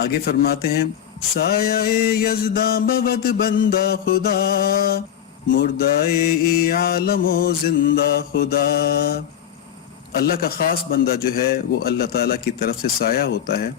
آگے فرماتے ہیں سایہ یزداں بود بندہ خدا، مردائے ای عالم و زندہ خدا۔ اللہ کا خاص بندہ جو ہے وہ اللہ تعالیٰ کی طرف سے سایہ ہوتا ہے،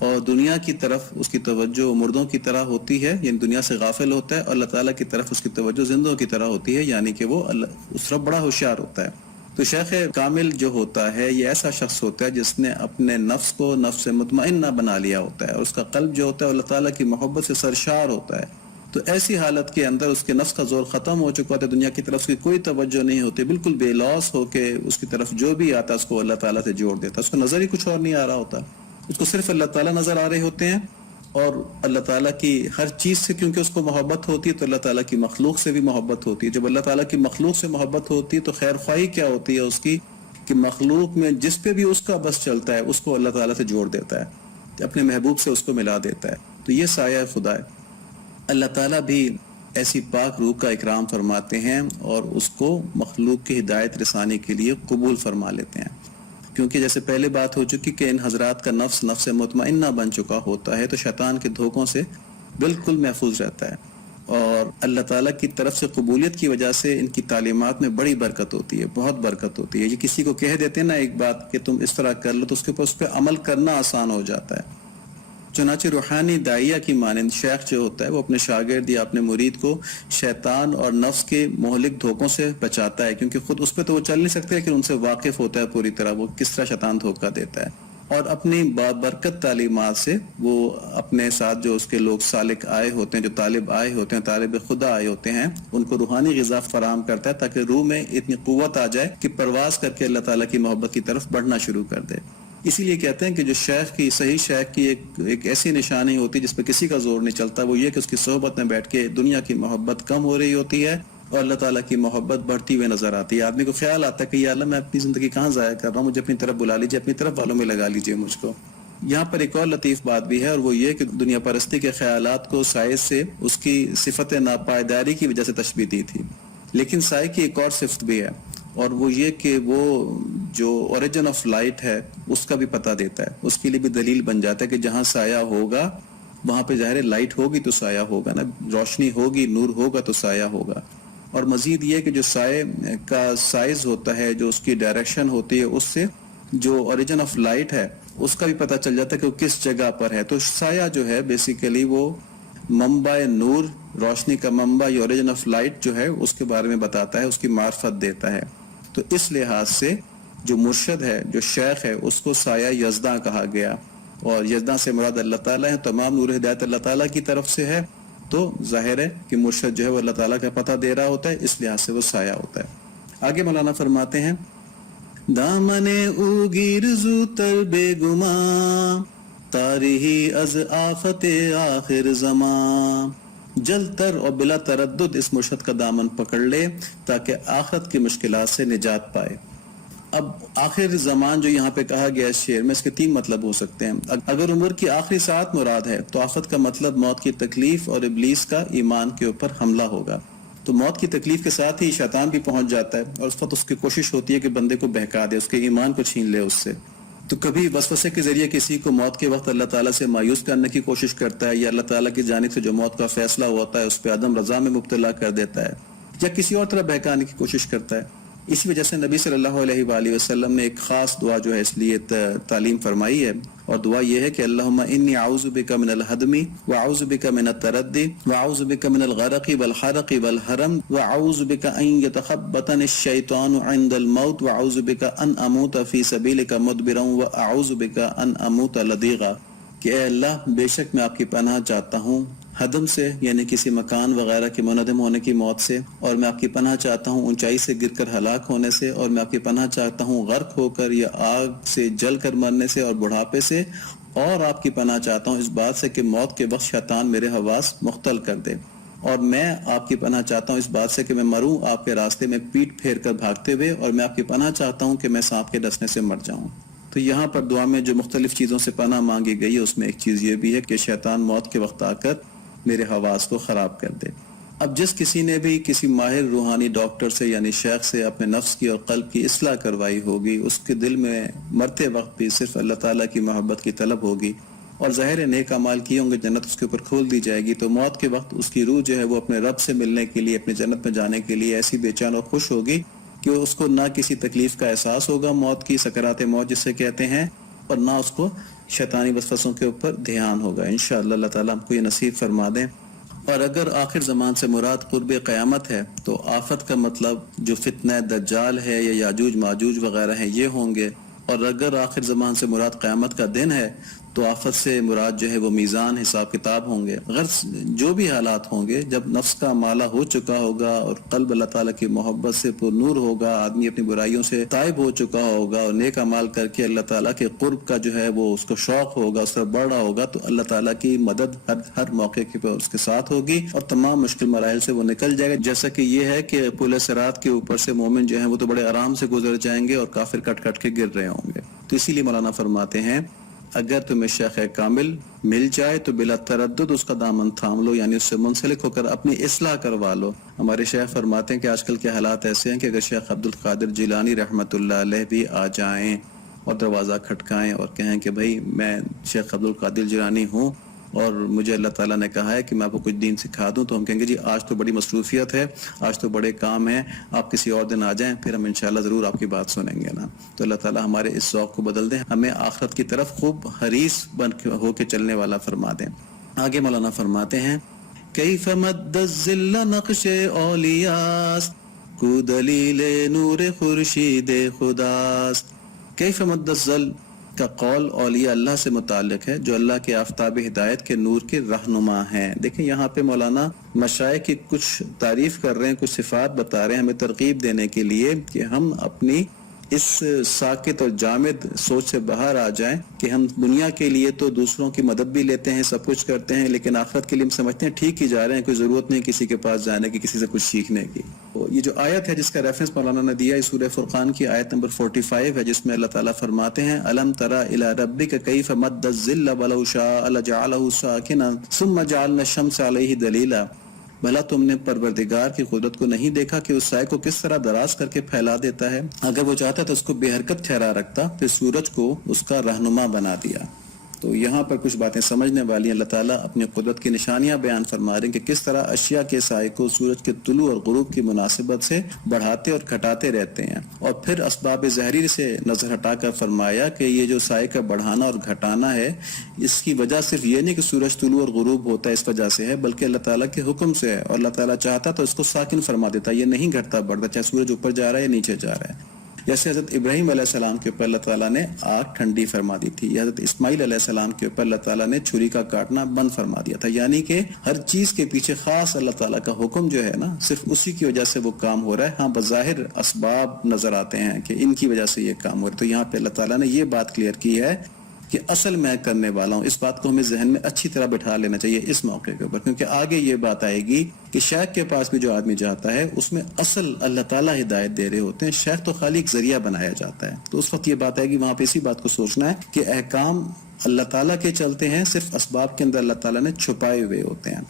اور دنیا کی طرف اس کی توجہ مردوں کی طرح ہوتی ہے، یعنی دنیا سے غافل ہوتا ہے، اور اللہ تعالیٰ کی طرف اس کی توجہ زندوں کی طرح ہوتی ہے، یعنی کہ وہ اس طرف بڑا ہوشیار ہوتا ہے۔ تو شیخ کامل جو ہوتا ہے یہ ایسا شخص ہوتا ہے جس نے اپنے نفس کو نفس مطمئنہ بنا لیا ہوتا ہے، اور اس کا قلب جو ہوتا ہے اللہ تعالیٰ کی محبت سے سرشار ہوتا ہے۔ تو ایسی حالت کے اندر اس کے نفس کا زور ختم ہو چکا ہوتا ہے، دنیا کی طرف اس کی کوئی توجہ نہیں ہوتی، بالکل بے لوث ہو کے اس کی طرف جو بھی آتا ہے اس کو اللہ تعالیٰ سے جوڑ دیتا ہے، اس کو نظر ہی کچھ اور نہیں آ رہا ہوتا، اس کو صرف اللہ تعالیٰ نظر آ رہے ہوتے ہیں، اور اللہ تعالیٰ کی ہر چیز سے کیونکہ اس کو محبت ہوتی ہے تو اللہ تعالیٰ کی مخلوق سے بھی محبت ہوتی ہے۔ جب اللہ تعالیٰ کی مخلوق سے محبت ہوتی ہے تو خیر خواہی کیا ہوتی ہے اس کی کہ مخلوق میں جس پہ بھی اس کا بس چلتا ہے اس کو اللہ تعالیٰ سے جوڑ دیتا ہے، اپنے محبوب سے اس کو ملا دیتا ہے۔ تو یہ سایہ خدا ہے۔ اللہ تعالیٰ بھی ایسی پاک روح کا اکرام فرماتے ہیں اور اس کو مخلوق کی ہدایت رسانی کے لیے قبول فرما لیتے ہیں، کیونکہ جیسے پہلے بات ہو چکی کہ ان حضرات کا نفس نفس مطمئنہ بن چکا ہوتا ہے تو شیطان کے دھوکوں سے بالکل محفوظ رہتا ہے، اور اللہ تعالیٰ کی طرف سے قبولیت کی وجہ سے ان کی تعلیمات میں بڑی برکت ہوتی ہے، بہت برکت ہوتی ہے۔ یہ کسی کو کہہ دیتے ہیں نا ایک بات کہ تم اس طرح کر لو تو اس کے اوپر اس پہ عمل کرنا آسان ہو جاتا ہے۔ چنانچہ روحانی داعیہ کی مانند شیخ جو ہوتا ہے وہ اپنے شاگرد یا اپنے مرید کو شیطان اور نفس کے مہلک دھوکوں سے بچاتا ہے، کیونکہ خود اس پہ تو وہ چل نہیں سکتے لیکن ان سے واقف ہوتا ہے پوری طرح، وہ کس طرح شیطان دھوکہ دیتا ہے، اور اپنی بابرکت تعلیمات سے وہ اپنے ساتھ جو اس کے لوگ سالک آئے ہوتے ہیں، جو طالب آئے ہوتے ہیں، طالب خدا آئے ہوتے ہیں، ان کو روحانی غذا فراہم کرتا ہے تاکہ روح میں اتنی قوت آ جائے کہ پرواز کر کے اللہ تعالیٰ کی محبت کی طرف بڑھنا شروع کر دے۔ اسی لیے کہتے ہیں کہ جو شیخ کی صحیح شیخ کی ایک ایسی نشانی ہوتی جس پہ کسی کا زور نہیں چلتا، وہ یہ کہ اس کی صحبت میں بیٹھ کے دنیا کی محبت کم ہو رہی ہوتی ہے اور اللہ تعالیٰ کی محبت بڑھتی ہوئی نظر آتی ہے۔ آدمی کو خیال آتا ہے کہ یا اللہ میں اپنی زندگی کہاں ضائع کر رہا ہوں، مجھے اپنی طرف بلا لیجیے، اپنی طرف والوں میں لگا لیجیے مجھ کو۔ یہاں پر ایک اور لطیف بات بھی ہے، اور وہ یہ کہ دنیا پرستی کے خیالات کو سائے سے اس کی صفت ناپائیداری کی وجہ سے تشبیہ دی تھی، لیکن سائے کی ایک اور صفت بھی ہے، اور وہ یہ کہ وہ جو اوریجن آف لائٹ ہے اس کا بھی پتہ دیتا ہے، اس کے لیے بھی دلیل بن جاتا ہے کہ جہاں سایہ ہوگا وہاں پہ ظاہر لائٹ ہوگی تو سایہ ہوگا نا، روشنی ہوگی، نور ہوگا تو سایہ ہوگا۔ اور مزید یہ کہ جو سائے کا سائز ہوتا ہے، جو اس کی ڈائریکشن ہوتی ہے، اس سے جو اوریجن آف لائٹ ہے اس کا بھی پتہ چل جاتا ہے کہ وہ کس جگہ پر ہے۔ تو سایہ جو ہے بیسیکلی وہ منبع نور، روشنی کا منبع یا اوریجن آف لائٹ جو ہے اس کے بارے میں بتاتا ہے، اس کی معرفت دیتا ہے۔ تو اس لحاظ سے جو مرشد ہے، جو شیخ ہے، اس کو سایہ یزداں کہا گیا، اور یزداں سے مراد اللہ تعالیٰ ہے، تمام نور ہدایت اللہ تعالیٰ کی طرف سے ہے، تو ظاہر ہے کہ مرشد جو ہے وہ اللہ تعالیٰ کا پتہ دے رہا ہوتا ہے، اس لحاظ سے وہ سایہ ہوتا ہے۔ آگے مولانا فرماتے ہیں دامن او گیر زو تر بے گماں، تاریہی از آفت آخر زمان، جلد تر اور بلا تردد اس مرشد کا دامن پکڑ لے تاکہ آخرت کی مشکلات سے نجات پائے۔ اب آخر زمان جو یہاں پہ کہا گیا اس شعر میں، اس کے 3 مطلب ہو سکتے ہیں۔ اگر عمر کی آخری ساعت مراد ہے تو آخرت کا مطلب موت کی تکلیف اور ابلیس کا ایمان کے اوپر حملہ ہوگا۔ تو موت کی تکلیف کے ساتھ ہی شیطان بھی پہنچ جاتا ہے، اور اس وقت اس کی کوشش ہوتی ہے کہ بندے کو بہکا دے، اس کے ایمان کو چھین لے اس سے۔ تو کبھی وسوسے کے ذریعے کسی کو موت کے وقت اللہ تعالیٰ سے مایوس کرنے کی کوشش کرتا ہے، یا اللہ تعالیٰ کی جانب سے جو موت کا فیصلہ ہوتا ہے اس پہ عدم رضا میں مبتلا کر دیتا ہے، یا کسی اور طرح بہکانے کی کوشش کرتا ہے۔ اسی وجہ سے نبی صلی اللہ علیہ وآلہ وسلم نے ایک خاص دعا جو ہے اس لیے تعلیم فرمائی ہے، اور دعا یہ ہے کہ اللہم انی اعوذ بک من الہدم واعوذ بک من التردی واعوذ بک من الغرق والحرق والحرم واعوذ بک ان یتخبطنی الشیطان عند الموت واعوذ بک ان اموت فی سبیلک مدبرا واعوذ بک ان اموت لدیغا، کہ اے اللہ بے شک میں آپ کی پناہ چاہتا ہوں ہدم سے، یعنی کسی مکان وغیرہ کے منہدم ہونے کی موت سے، اور میں آپ کی پناہ چاہتا ہوں اونچائی سے گر کر ہلاک ہونے سے، اور میں آپ کی پناہ چاہتا ہوں غرق ہو کر یا آگ سے جل کر مرنے سے اور بڑھاپے سے، اور آپ کی پناہ چاہتا ہوں اس بات سے کہ موت کے وقت شیطان میرے حواس مختل کر دے، اور میں آپ کی پناہ چاہتا ہوں اس بات سے کہ میں مروں آپ کے راستے میں پیٹ پھیر کر بھاگتے ہوئے، اور میں آپ کی پناہ چاہتا ہوں کہ میں سانپ کے ڈسنے سے مر جاؤں۔ تو یہاں پر دعا میں جو مختلف چیزوں سے پناہ مانگی گئی ہے اس میں ایک چیز یہ بھی ہے کہ شیطان موت کے وقت آ کر میرے حواس کو خراب کر دے۔ اب جس کسی نے بھی کسی ماہر روحانی ڈاکٹر سے یعنی شیخ سے اپنے نفس کی اور قلب کی اصلاح کروائی ہوگی، اس کے دل میں مرتے وقت بھی صرف اللہ تعالیٰ کی محبت کی طلب ہوگی، اور ظاہر نیک اعمال کیے ہوں گے جنت اس کے اوپر کھول دی جائے گی. تو موت کے وقت اس کی روح جو ہے وہ اپنے رب سے ملنے کے لیے، اپنے جنت میں جانے کے لیے ایسی بے چین اور خوش ہوگی کہ اس کو نہ کسی تکلیف کا احساس ہوگا موت کی، سکرات موت جسے کہتے ہیں، اور نہ اس کو شیطانی وسوسوں کے اوپر دھیان ہوگا. انشاءاللہ اللہ تعالیٰ ہم کو یہ نصیب فرما دیں. اور اگر آخر زمان سے مراد قرب قیامت ہے تو آفت کا مطلب جو فتنہ دجال ہے یا یاجوج ماجوج وغیرہ ہیں یہ ہوں گے. اور اگر آخر زمان سے مراد قیامت کا دن ہے تو آفت سے مراد جو ہے وہ میزان، حساب کتاب ہوں گے. غرض جو بھی حالات ہوں گے، جب نفس کا مالا ہو چکا ہوگا اور قلب اللہ تعالیٰ کی محبت سے پر نور ہوگا، آدمی اپنی برائیوں سے تائب ہو چکا ہوگا اور نیک اعمال کر کے اللہ تعالیٰ کے قرب کا جو ہے وہ اس کو شوق ہوگا، اس پر بڑھ رہا ہوگا، تو اللہ تعالیٰ کی مدد ہر موقع کے اس کے ساتھ ہوگی اور تمام مشکل مراحل سے وہ نکل جائے گا. جیسا کہ یہ ہے کہ پل صراط کے اوپر سے مومن جو ہیں وہ تو بڑے آرام سے گزر جائیں گے اور کافر کٹ کٹ کے گر رہے ہوں گے. تو اسی لیے مولانا فرماتے ہیں اگر تمہیں شیخ کامل مل جائے تو بلا تردد اس کا دامن تھام لو، یعنی اس سے منسلک ہو کر اپنی اصلاح کروا لو. ہمارے شیخ فرماتے ہیں کہ آج کل کے حالات ایسے ہیں کہ اگر شیخ عبد القادر جیلانی رحمۃ اللہ علیہ بھی آ جائیں اور دروازہ کھٹکائیں اور کہیں کہ بھائی میں شیخ عبد القادر جیلانی ہوں اور مجھے اللہ تعالیٰ نے کہا ہے کہ میں آپ کو کچھ دین سکھا دوں، تو ہم کہیں گے جی آج تو بڑی مصروفیت ہے، آج تو بڑے کام ہیں، آپ کسی اور دن آ جائیں، پھر ہم انشاءاللہ ضرور آپ کی بات سنیں گے نا. تو اللہ تعالیٰ ہمارے اس ذوق کو بدل دیں، ہمیں آخرت کی طرف خوب حریص بن ہو کے چلنے والا فرما دیں. آگے مولانا فرماتے ہیں کیف مد الظل نقش اولیاس کو دلیل نور خورشید خداس. کیف مد الظل کا قول اولیاء اللہ سے متعلق ہے جو اللہ کے آفتاب ہدایت کے نور کے رہنما ہیں. دیکھیں یہاں پہ مولانا مشائخ کی کچھ تعریف کر رہے ہیں، کچھ صفات بتا رہے ہیں ہمیں ترغیب دینے کے لیے کہ ہم اپنی اس ساکت اور جامد سوچ سے باہر آ جائیں کہ ہم دنیا کے لیے تو دوسروں کی مدد بھی لیتے ہیں، سب کچھ کرتے ہیں، لیکن آخرت کے لیے ہم سمجھتے ہیں ٹھیک ہی جا رہے ہیں، کوئی ضرورت نہیں کسی کے پاس جانے کی، کسی سے کچھ سیکھنے کی. یہ جو آیت ہے جس کا ریفرنس مولانا نے دیا ہے سورہ فرقان کی آیت نمبر 45 ہے، جس میں اللہ تعالیٰ فرماتے ہیں الم تری الی ربک کیف مد الظل ولو شاء لجعلہ ساکنا ثم جعلنا الشمس علیہ دلیلا. بھلا تم نے پروردگار کی قدرت کو نہیں دیکھا کہ اس سائے کو کس طرح دراز کر کے پھیلا دیتا ہے؟ اگر وہ چاہتا تو اس کو بے حرکت ٹھہرا رکھتا، پھر سورج کو اس کا رہنما بنا دیا. تو یہاں پر کچھ باتیں سمجھنے والی ہیں. اللہ تعالیٰ اپنی قدرت کی نشانیاں بیان فرما رہے ہیں کہ کس طرح اشیاء کے سائے کو سورج کے طلوع اور غروب کی مناسبت سے بڑھاتے اور گھٹاتے رہتے ہیں، اور پھر اسباب ظاہری سے نظر ہٹا کر فرمایا کہ یہ جو سائے کا بڑھانا اور گھٹانا ہے اس کی وجہ صرف یہ نہیں کہ سورج طلوع اور غروب ہوتا ہے اس وجہ سے ہے، بلکہ اللہ تعالیٰ کے حکم سے ہے. اور اللہ تعالیٰ چاہتا تو اس کو ساکن فرما دیتا، یہ نہیں گھٹتا بڑھتا، چاہے سورج اوپر جا رہا ہے یا نیچے جا رہا ہے. جیسے حضرت ابراہیم علیہ السلام کے اوپر اللہ تعالیٰ نے آگ ٹھنڈی فرما دی تھی، یا حضرت اسماعیل علیہ السلام کے اوپر اللہ تعالیٰ نے چھری کا کاٹنا بند فرما دیا تھا. یعنی کہ ہر چیز کے پیچھے خاص اللہ تعالیٰ کا حکم جو ہے نا، صرف اسی کی وجہ سے وہ کام ہو رہا ہے. ہاں بظاہر اسباب نظر آتے ہیں کہ ان کی وجہ سے یہ کام ہو رہا ہے. تو یہاں پہ اللہ تعالیٰ نے یہ بات کلیئر کی ہے کہ اصل میں کرنے والا ہوں. اس بات کو ہمیں ذہن میں اچھی طرح بٹھا لینا چاہیے اس موقع کے اوپر، کیونکہ آگے یہ بات آئے گی کہ شیخ کے پاس بھی جو آدمی جاتا ہے اس میں اصل اللہ تعالیٰ ہدایت دے رہے ہوتے ہیں، شیخ تو خالی ایک ذریعہ بنایا جاتا ہے. تو اس وقت یہ بات آئے گی، وہاں پہ اسی بات کو سوچنا ہے کہ احکام اللہ تعالیٰ کے چلتے ہیں، صرف اسباب کے اندر اللہ تعالیٰ نے چھپائے ہوئے ہوتے ہیں.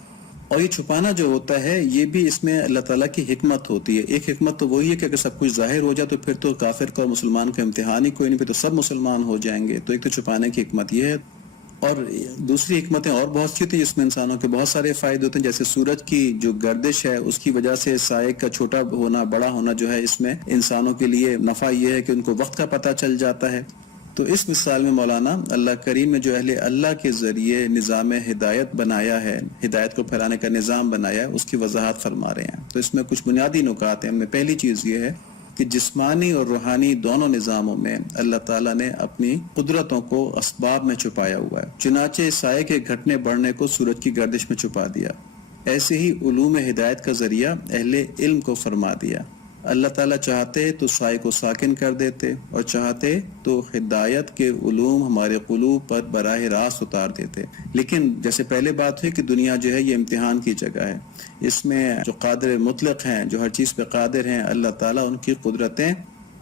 اور یہ چھپانا جو ہوتا ہے یہ بھی اس میں اللہ تعالیٰ کی حکمت ہوتی ہے. ایک حکمت تو وہی ہے کہ اگر سب کچھ ظاہر ہو جائے تو پھر تو کافر کا اور مسلمان کا امتحان ہی کوئی نہیں، پھر تو سب مسلمان ہو جائیں گے. تو ایک تو چھپانے کی حکمت یہ ہے، اور دوسری حکمتیں اور بہت سی ہوتی ہیں جس میں انسانوں کے بہت سارے فائدے ہوتے ہیں. جیسے سورج کی جو گردش ہے اس کی وجہ سے سائے کا چھوٹا ہونا بڑا ہونا جو ہے، اس میں انسانوں کے لیے نفع یہ ہے کہ ان کو وقت کا پتہ چل جاتا ہے. تو اس مثال میں مولانا اللہ کریم نے جو اہل اللہ کے ذریعے نظام ہدایت بنایا ہے، ہدایت کو پھیلانے کا نظام بنایا ہے، اس کی وضاحت فرما رہے ہیں. تو اس میں کچھ بنیادی نکات ہیں. ان میں پہلی چیز یہ ہے کہ جسمانی اور روحانی دونوں نظاموں میں اللہ تعالیٰ نے اپنی قدرتوں کو اسباب میں چھپایا ہوا ہے. چنانچہ سائے کے گھٹنے بڑھنے کو سورج کی گردش میں چھپا دیا. ایسے ہی علوم ہدایت کا ذریعہ اہل علم کو فرما دیا. اللہ تعالیٰ چاہتے تو سائے کو ساکن کر دیتے، اور چاہتے تو ہدایت کے علوم ہمارے قلوب پر براہ راست اتار دیتے. لیکن جیسے پہلے بات ہوئی کہ دنیا جو ہے یہ امتحان کی جگہ ہے. اس میں جو قادر مطلق ہیں، جو ہر چیز پہ قادر ہیں، اللہ تعالیٰ ان کی قدرتیں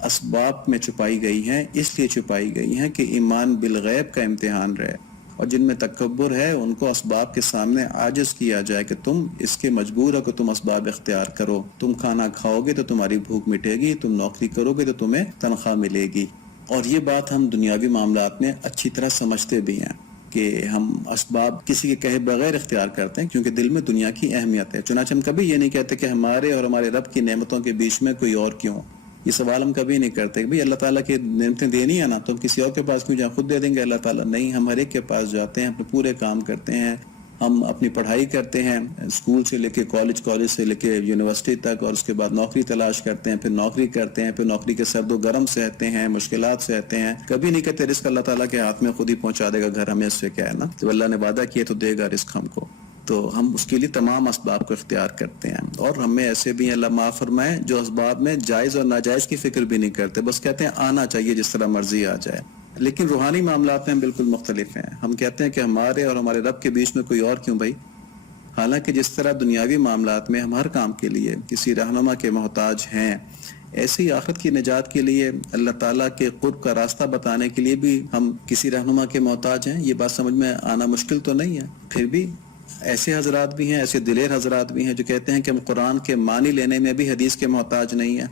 اسباب میں چھپائی گئی ہیں، اس لیے چھپائی گئی ہیں کہ ایمان بالغیب کا امتحان رہے. اور جن میں تکبر ہے ان کو اسباب کے سامنے عاجز کیا جائے کہ تم اس کے مجبور ہو کہ تم اسباب اختیار کرو. تم کھانا کھاؤ گے تو تمہاری بھوک مٹے گی، تم نوکری کرو گے تو تمہیں تنخواہ ملے گی. اور یہ بات ہم دنیاوی معاملات میں اچھی طرح سمجھتے بھی ہیں. کہ ہم اسباب کسی کے کہے بغیر اختیار کرتے ہیں کیونکہ دل میں دنیا کی اہمیت ہے. چنانچہ ہم کبھی یہ نہیں کہتے کہ ہمارے اور ہمارے رب کی نعمتوں کے بیچ میں کوئی اور کیوں. یہ سوال ہم کبھی نہیں کرتے کہ بھئی اللہ تعالیٰ کی نعمتیں دینی ہے نا تو ہم کسی اور کے پاس کیوں جائیں, خود دے دیں گے اللہ تعالیٰ. نہیں, ہم ہر ایک کے پاس جاتے ہیں, اپنے پورے کام کرتے ہیں, ہم اپنی پڑھائی کرتے ہیں اسکول سے لے کے کالج سے لے کے یونیورسٹی تک, اور اس کے بعد نوکری تلاش کرتے ہیں, پھر نوکری کرتے ہیں, پھر نوکری کے سرد و گرم سہتے ہیں, مشکلات سہتے ہیں. کبھی نہیں کہتے رزق اللہ تعالیٰ کے ہاتھ میں خود ہی پہنچا دے گا گھر, ہمیں اس سے کیا ہے نا, جب اللہ نے وعدہ کیا تو دے گا رزق ہم کو. تو ہم اس کے لیے تمام اسباب کو اختیار کرتے ہیں. اور ہمیں ایسے بھی اللہ معاف فرمائے جو اسباب میں جائز اور ناجائز کی فکر بھی نہیں کرتے, بس کہتے ہیں آنا چاہیے جس طرح مرضی آ جائے. لیکن روحانی معاملات میں ہم بالکل مختلف ہیں. ہم کہتے ہیں کہ ہمارے اور ہمارے رب کے بیچ میں کوئی اور کیوں بھائی. حالانکہ جس طرح دنیاوی معاملات میں ہم ہر کام کے لیے کسی رہنما کے محتاج ہیں, ایسے ہی آخرت کی نجات کے لیے اللہ تعالیٰ کے قرب کا راستہ بتانے کے لیے بھی ہم کسی رہنما کے محتاج ہیں. یہ بات سمجھ میں آنا مشکل تو نہیں ہے. پھر بھی ایسے حضرات بھی ہیں, ایسے دلیر حضرات بھی ہیں جو کہتے ہیں کہ ہم قرآن کے معنی لینے میں بھی حدیث کے محتاج نہیں ہیں.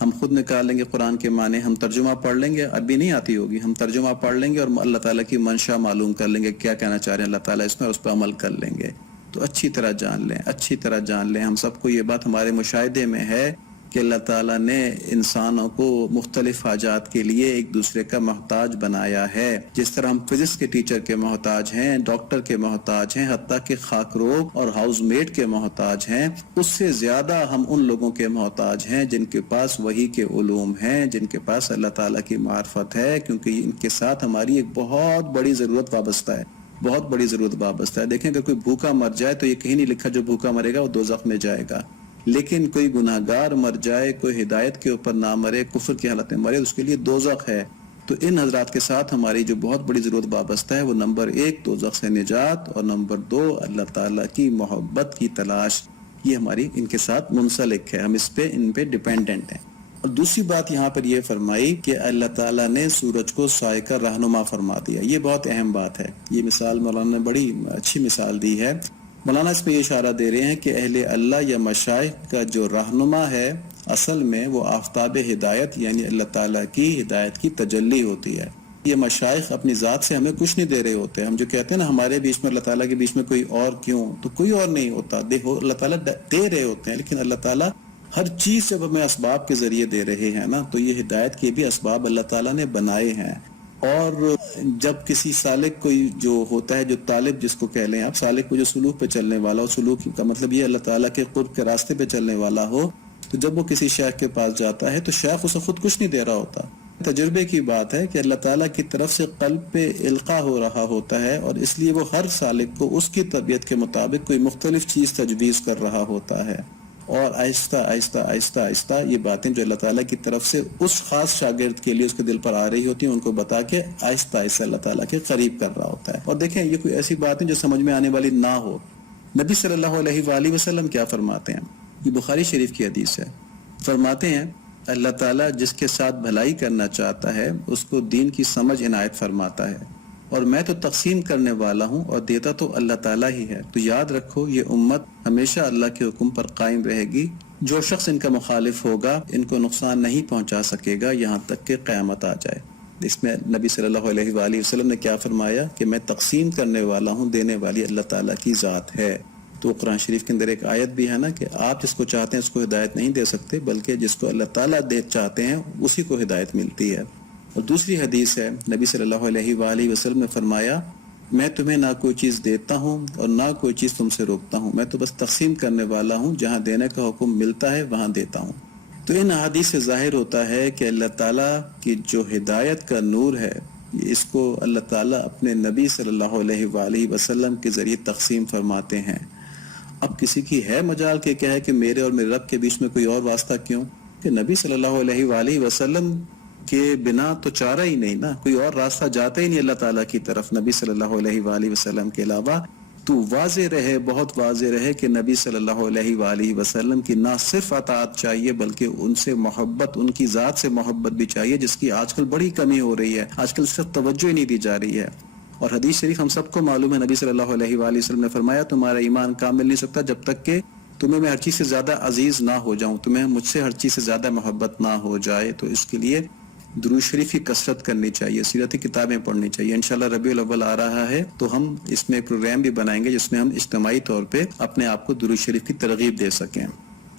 ہم خود نکال لیں گے قرآن کے معنی, ہم ترجمہ پڑھ لیں گے, عربی نہیں آتی ہوگی, ہم ترجمہ پڑھ لیں گے اور اللہ تعالیٰ کی منشا معلوم کر لیں گے, کیا کہنا چاہ رہے ہیں اللہ تعالیٰ اس میں, اور اس پہ عمل کر لیں گے. تو اچھی طرح جان لیں ہم سب کو یہ بات ہمارے مشاہدے میں ہے کہ اللہ تعالیٰ نے انسانوں کو مختلف حاجات کے لیے ایک دوسرے کا محتاج بنایا ہے. جس طرح ہم فزکس کے ٹیچر کے محتاج ہیں, ڈاکٹر کے محتاج ہیں, حتیٰ کہ خاک روگ اور ہاؤس میٹ کے محتاج ہیں, اس سے زیادہ ہم ان لوگوں کے محتاج ہیں جن کے پاس وحی کے علوم ہیں, جن کے پاس اللہ تعالیٰ کی معرفت ہے, کیونکہ ان کے ساتھ ہماری ایک بہت بڑی ضرورت وابستہ ہے. دیکھیں کہ کوئی بھوکا مر جائے تو یہ کہیں نہیں لکھا جو بھوکا مرے گا وہ دوزخ میں جائے گا, لیکن کوئی گناہگار مر جائے, کوئی ہدایت کے اوپر نہ مرے, کفر کی حالت میں مرے, اس کے لیے دوزخ ہے. تو ان حضرات کے ساتھ ہماری جو بہت بڑی ضرورت وابستہ ہے وہ نمبر 1 دوزخ سے نجات, اور نمبر 2 اللہ تعالیٰ کی محبت کی تلاش. یہ ہماری ان کے ساتھ منسلک ہے, ہم ان پہ ڈیپینڈنٹ ہیں. اور دوسری بات یہاں پر یہ فرمائی کہ اللہ تعالیٰ نے سورج کو سائے کا رہنما فرما دیا. یہ بہت اہم بات ہے. یہ مثال مولانا نے بڑی اچھی مثال دی ہے. مولانا اس میں یہ اشارہ دے رہے ہیں کہ اہل اللہ یا مشائخ کا جو رہنما ہے اصل میں وہ آفتاب ہدایت یعنی اللہ تعالیٰ کی ہدایت کی تجلی ہوتی ہے. یہ مشائخ اپنی ذات سے ہمیں کچھ نہیں دے رہے ہوتے. ہم جو کہتے ہیں نا ہمارے بیچ میں اللہ تعالیٰ کے بیچ میں کوئی اور کیوں, تو کوئی اور نہیں ہوتا. اللہ تعالیٰ دے رہے ہوتے ہیں, لیکن اللہ تعالیٰ ہر چیز جب ہمیں اسباب کے ذریعے دے رہے ہیں نا, تو یہ ہدایت کے بھی اسباب اللہ تعالیٰ نے بنائے ہیں. اور جب کسی سالک کوئی جو ہوتا ہے, جو طالب جس کو کہہ لیں آپ, سالک کو جو سلوک پہ چلنے والا ہو, سلوک کا مطلب یہ اللہ تعالیٰ کے قرب کے راستے پہ چلنے والا ہو, تو جب وہ کسی شیخ کے پاس جاتا ہے تو شیخ اسے خود کچھ نہیں دے رہا ہوتا. تجربے کی بات ہے کہ اللہ تعالیٰ کی طرف سے قلب پہ القاء ہو رہا ہوتا ہے, اور اس لیے وہ ہر سالک کو اس کی طبیعت کے مطابق کوئی مختلف چیز تجویز کر رہا ہوتا ہے. اور آہستہ آہستہ آہستہ آہستہ یہ باتیں جو اللہ تعالیٰ کی طرف سے اس خاص شاگرد کے لیے اس کے دل پر آ رہی ہوتی ہیں, ان کو بتا کے آہستہ آہستہ اللہ تعالیٰ کے قریب کر رہا ہوتا ہے. اور دیکھیں یہ کوئی ایسی باتیں جو سمجھ میں آنے والی نہ ہو. نبی صلی اللہ علیہ وآلہ وسلم کیا فرماتے ہیں, یہ بخاری شریف کی حدیث ہے. فرماتے ہیں اللہ تعالیٰ جس کے ساتھ بھلائی کرنا چاہتا ہے اس کو دین کی سمجھ عنایت فرماتا ہے, اور میں تو تقسیم کرنے والا ہوں اور دیتا تو اللہ تعالیٰ ہی ہے. تو یاد رکھو یہ امت ہمیشہ اللہ کے حکم پر قائم رہے گی. جو شخص ان کا مخالف ہوگا ان کو نقصان نہیں پہنچا سکے گا یہاں تک کہ قیامت آ جائے. اس میں نبی صلی اللہ علیہ وآلہ وسلم نے کیا فرمایا کہ میں تقسیم کرنے والا ہوں, دینے والی اللہ تعالیٰ کی ذات ہے. تو قرآن شریف کے اندر ایک آیت بھی ہے نا کہ آپ جس کو چاہتے ہیں اس کو ہدایت نہیں دے سکتے, بلکہ جس کو اللہ تعالیٰ چاہتے ہیں اسی کو ہدایت ملتی ہے. اور دوسری حدیث ہے, نبی صلی اللہ علیہ وآلہ وسلم نے فرمایا میں تمہیں نہ کوئی چیز دیتا ہوں اور نہ کوئی چیز تم سے روکتا ہوں, میں تو بس تقسیم کرنے والا ہوں, جہاں دینے کا حکم ملتا ہے وہاں دیتا ہوں. تو ان احادیث سے ظاہر ہوتا ہے کہ اللہ تعالیٰ کی جو ہدایت کا نور ہے اس کو اللہ تعالیٰ اپنے نبی صلی اللہ علیہ وآلہ وسلم کے ذریعے تقسیم فرماتے ہیں. اب کسی کی ہے مجال کہ کہے کہ میرے اور میرے رب کے بیچ میں کوئی اور واسطہ کیوں, کہ نبی صلی اللہ علیہ وآلہ وسلم کے بنا تو چارہ ہی نہیں نا, کوئی اور راستہ جاتا ہی نہیں اللہ تعالیٰ کی طرف نبی صلی اللہ علیہ وآلہ وسلم کے علاوہ. تو واضح رہے, بہت واضح رہے کہ نبی صلی اللہ علیہ وآلہ وسلم کی نہ صرف اطاعت چاہیے بلکہ ان سے محبت, ان کی ذات سے محبت بھی چاہیے, جس کی آج کل بڑی کمی ہو رہی ہے. آج کل صرف توجہ ہی نہیں دی جا رہی ہے. اور حدیث شریف ہم سب کو معلوم ہے, نبی صلی اللہ علیہ وآلہ وسلم نے فرمایا تمہارا ایمان کامل نہیں سکتا جب تک کہ تمہیں میں ہر چیز سے زیادہ عزیز نہ ہو جاؤں, تمہیں مجھ سے ہر چیز سے زیادہ محبت نہ ہو جائے. تو اس کے لیے درود شریف کی کثرت کرنی چاہیے، سیرت کی کتابیں پڑھنی چاہیے. انشاءاللہ ربیع الاول آ رہا ہے تو ہم اس میں ایک پروگرام بھی بنائیں گے جس میں ہم اجتماعی طور پہ اپنے آپ کو درود شریف کی ترغیب دے سکیں.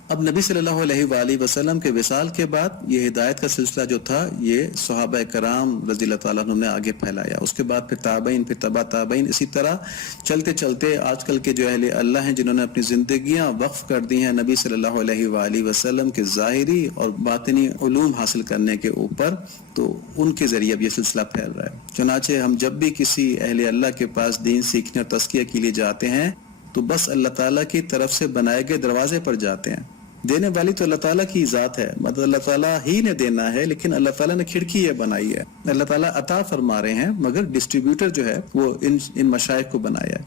اب نبی صلی اللہ علیہ وآلہ وسلم کے وصال کے بعد یہ ہدایت کا سلسلہ جو تھا یہ صحابہ کرام رضی اللہ تعالیٰ عنہ نے آگے پھیلایا. اس کے بعد پھر تابعین، پھر تبع تابعین، اسی طرح چلتے چلتے آج کل کے جو اہل اللہ ہیں جنہوں نے اپنی زندگیاں وقف کر دی ہیں نبی صلی اللہ علیہ وآلہ وسلم کے ظاہری اور باطنی علوم حاصل کرنے کے اوپر، تو ان کے ذریعے اب یہ سلسلہ پھیل رہا ہے. چنانچہ ہم جب بھی کسی اہل اللہ کے پاس دین سیکھنے اور تزکیہ کے لیے جاتے ہیں تو بس اللہ تعالیٰ کی طرف سے بنائے گئے دروازے پر جاتے ہیں. دینے والی تو اللہ تعالیٰ کی ذات ہے، مطلب اللہ تعالیٰ ہی نے دینا ہے، لیکن اللہ تعالیٰ نے کھڑکی یہ بنائی ہے. اللہ تعالیٰ عطا فرما رہے ہیں مگر ڈسٹریبیوٹر جو ہے وہ ان مشائخ کو بنایا ہے.